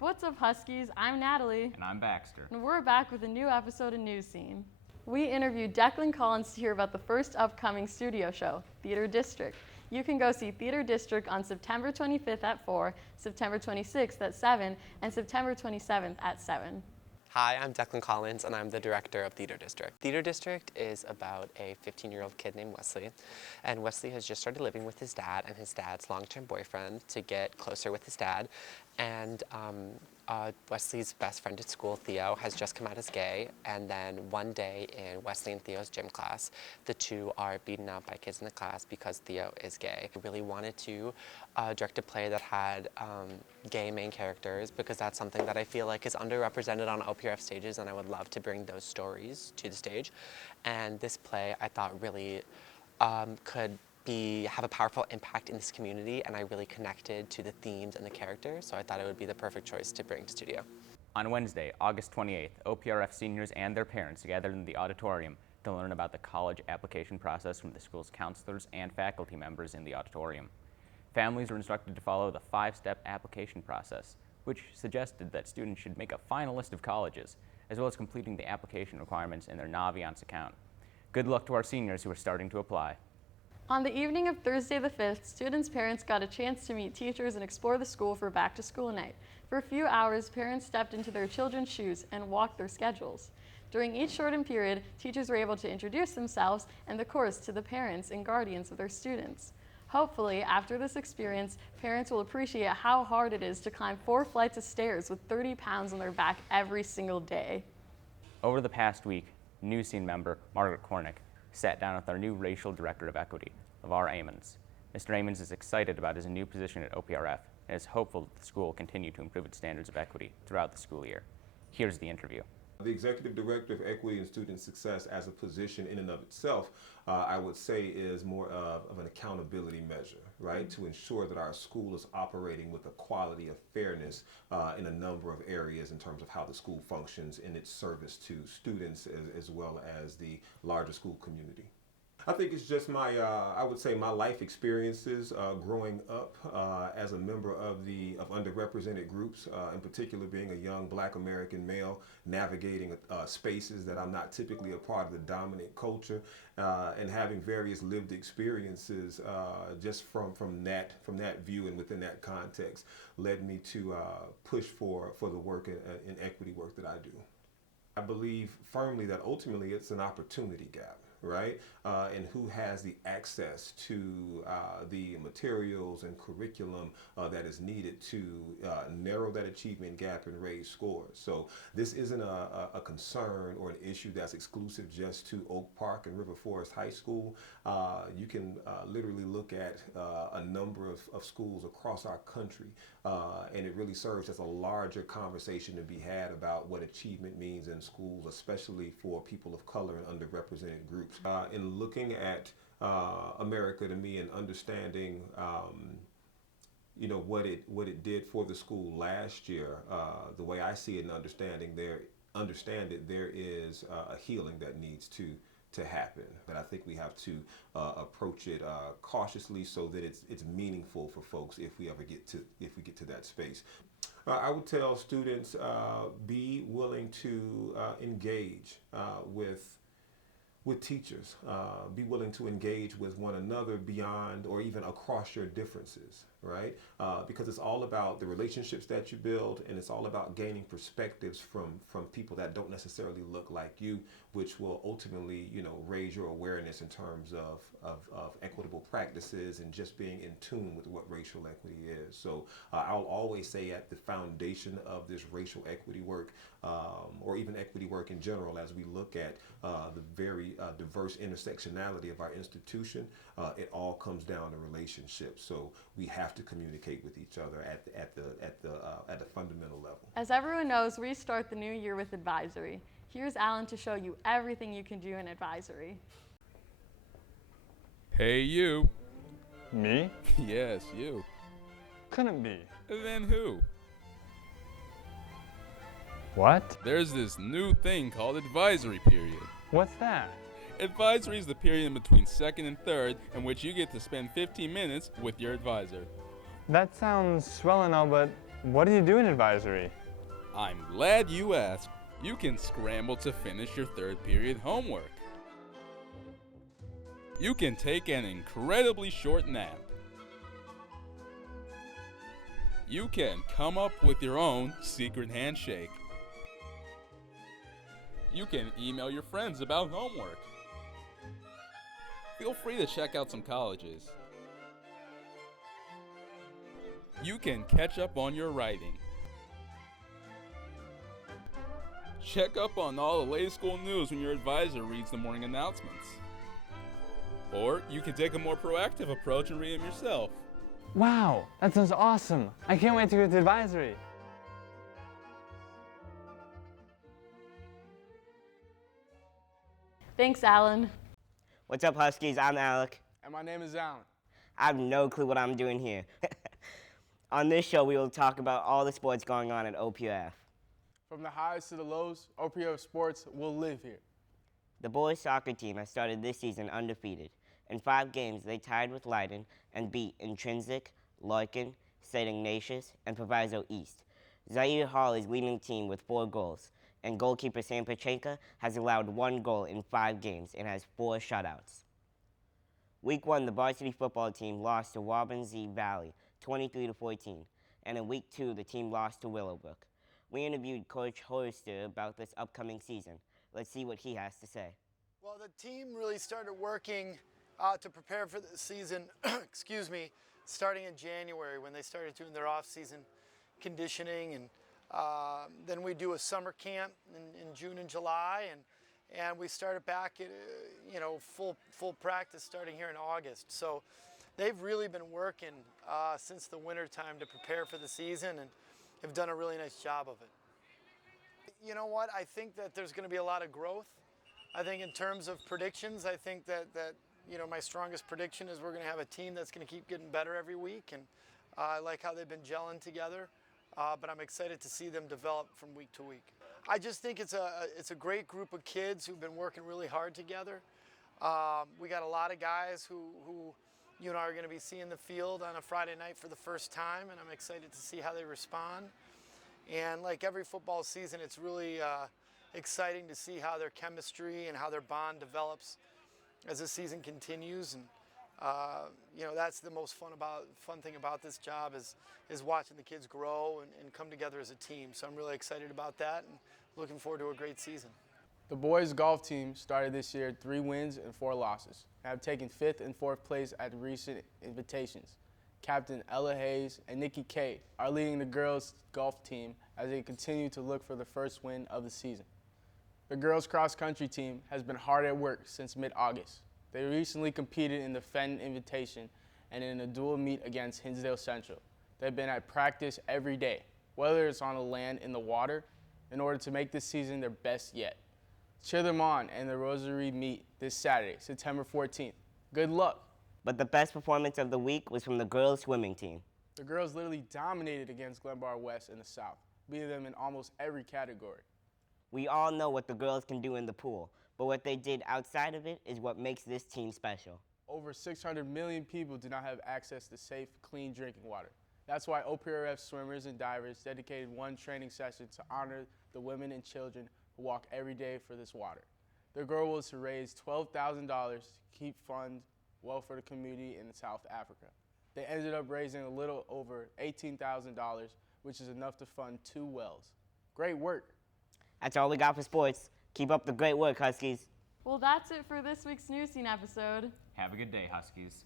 What's up, Huskies? I'm Natalie. And I'm Baxter. And we're back with a new episode of Newscene. We interviewed Declan Collins to hear about the first upcoming studio show, Theater District. You can go see Theater District on September 25th at 4, September 26th at 7, and September 27th at 7. Hi, I'm Declan Collins, and I'm the director of Theater District. Theater District is about a 15-year-old kid named Wesley, and Wesley has just started living with his dad and his dad's long-term boyfriend to get closer with his dad. And Wesley's best friend at school, Theo, has just come out as gay, and then one day in Wesley and Theo's gym class, the two are beaten up by kids in the class because Theo is gay. I really wanted to direct a play that had gay main characters because that's something that I feel like is underrepresented on OPRF stages, and I would love to bring those stories to the stage. And this play I thought really could have a powerful impact in this community, and I really connected to the themes and the characters, so I thought it would be the perfect choice to bring to studio. On Wednesday, August 28th, OPRF seniors and their parents gathered in the auditorium to learn about the college application process from the school's counselors and faculty members in the auditorium. Families were instructed to follow the 5-step application process, which suggested that students should make a final list of colleges, as well as completing the application requirements in their Naviance account. Good luck to our seniors who are starting to apply. On the evening of Thursday the 5th, students' parents got a chance to meet teachers and explore the school for back-to-school night. For a few hours, parents stepped into their children's shoes and walked their schedules. During each shortened period, teachers were able to introduce themselves and the course to the parents and guardians of their students. Hopefully, after this experience, parents will appreciate how hard it is to climb 4 flights of stairs with 30 pounds on their back every single day. Over the past week, Newscene member Margaret Cornick sat down with our new racial director of equity, LeVar Amons. Mr. Amons is excited about his new position at OPRF and is hopeful that the school will continue to improve its standards of equity throughout the school year. Here's the interview. The Executive Director of Equity and Student Success as a position in and of itself, I would say is more of an accountability measure, right? To ensure that our school is operating with a quality of fairness in a number of areas in terms of how the school functions in its service to students as well as the larger school community. I think it's just my, I would say my life experiences growing up as a member of underrepresented groups, in particular being a young Black American male navigating spaces that I'm not typically a part of the dominant culture, and having various lived experiences just from that view and within that context led me to push for the work in equity work that I do. I believe firmly that ultimately it's an opportunity gap, right? And who has the access to the materials and curriculum that is needed to narrow that achievement gap and raise scores. So this isn't a concern or an issue that's exclusive just to Oak Park and River Forest High School. You can literally look at a number of schools across our country, and it really serves as a larger conversation to be had about what achievement means in schools, especially for people of color and underrepresented groups. In looking at America to me and understanding what it did for the school last year, the way I see it and understand it, there is a healing that needs to happen. But I think we have to approach it cautiously so that it's meaningful for folks if we get to that space. I would tell students be willing to engage with teachers, be willing to engage with one another beyond or even across your differences, right? Because it's all about the relationships that you build, and it's all about gaining perspectives from people that don't necessarily look like you, which will ultimately, raise your awareness in terms of equitable practices and just being in tune with what racial equity is. So I'll always say at the foundation of this racial equity work, or even equity work in general, as we look at the very diverse intersectionality of our institution, it all comes down to relationships. So we have to communicate with each other at the fundamental level. As everyone knows, we start the new year with advisory. Here's Alan to show you everything you can do in advisory. Hey, you. Me? Yes, you. Couldn't be. Then who? What? There's this new thing called advisory period. What's that? Advisory is the period in between second and third in which you get to spend 15 minutes with your advisor. That sounds swell and all, but What do you do in advisory? I'm glad you asked. You can scramble to finish your third period homework. You can take an incredibly short nap. You can come up with your own secret handshake. You can email your friends about homework. Feel free to check out some colleges. You can catch up on your writing. Check up on all the latest school news when your advisor reads the morning announcements. Or you can take a more proactive approach and read them yourself. Wow, that sounds awesome. I can't wait to go to advisory. Thanks, Alan. What's up, Huskies? I'm Alec. And my name is Alan. I have no clue what I'm doing here. On this show, we will talk about all the sports going on at OPF. From the highs to the lows, OPF sports will live here. The boys soccer team has started this season undefeated. In 5 games, they tied with Leiden and beat Intrinsic, Larkin, St. Ignatius, and Proviso East. Zaire Hall is leading the team with 4 goals, and goalkeeper Sam Pachenka has allowed 1 goal in 5 games and has 4 shutouts. Week 1, the varsity football team lost to Waubonsee Valley, 23-14, and in Week 2, the team lost to Willowbrook. We interviewed Coach Horster about this upcoming season. Let's see what he has to say. Well, the team really started working to prepare for the season, starting in January when they started doing their off-season conditioning, and then we do a summer camp in June and July, and we started back at full practice starting here in August. So they've really been working since the winter time to prepare for the season and have done a really nice job of it. You know what? I think that there's going to be a lot of growth. I think in terms of predictions, I think that my strongest prediction is we're going to have a team that's going to keep getting better every week, and I like how they've been gelling together. But I'm excited to see them develop from week to week. I just think it's a great group of kids who've been working really hard together. We got a lot of guys who are going to be seeing the field on a Friday night for the first time, and I'm excited to see how they respond. And like every football season, it's really exciting to see how their chemistry and how their bond develops as the season continues. And that's the most fun thing about this job is watching the kids grow and come together as a team. So I'm really excited about that and looking forward to a great season. The boys golf team started this year 3 wins and 4 losses, and have taken 5th and 4th place at recent invitations. Captain Ella Hayes and Nikki Kay are leading the girls golf team as they continue to look for the first win of the season. The girls cross country team has been hard at work since mid-August. They recently competed in the Fenton Invitation and in a dual meet against Hinsdale Central. They've been at practice every day, whether it's on the land, in the water, in order to make this season their best yet. Cheer them on and the Rosary meet this Saturday, September 14th. Good luck. But the best performance of the week was from the girls swimming team. The girls literally dominated against Glenbard West in the South, beating them in almost every category. We all know what the girls can do in the pool, but what they did outside of it is what makes this team special. Over 600 million people do not have access to safe, clean drinking water. That's why OPRF swimmers and divers dedicated 1 training session to honor the women and children who walk every day for this water. Their goal was to raise $12,000 to keep fund well for the community in South Africa. They ended up raising a little over $18,000, which is enough to fund 2 wells. Great work. That's all we got for sports. Keep up the great work, Huskies. Well, that's it for this week's Newscene episode. Have a good day, Huskies.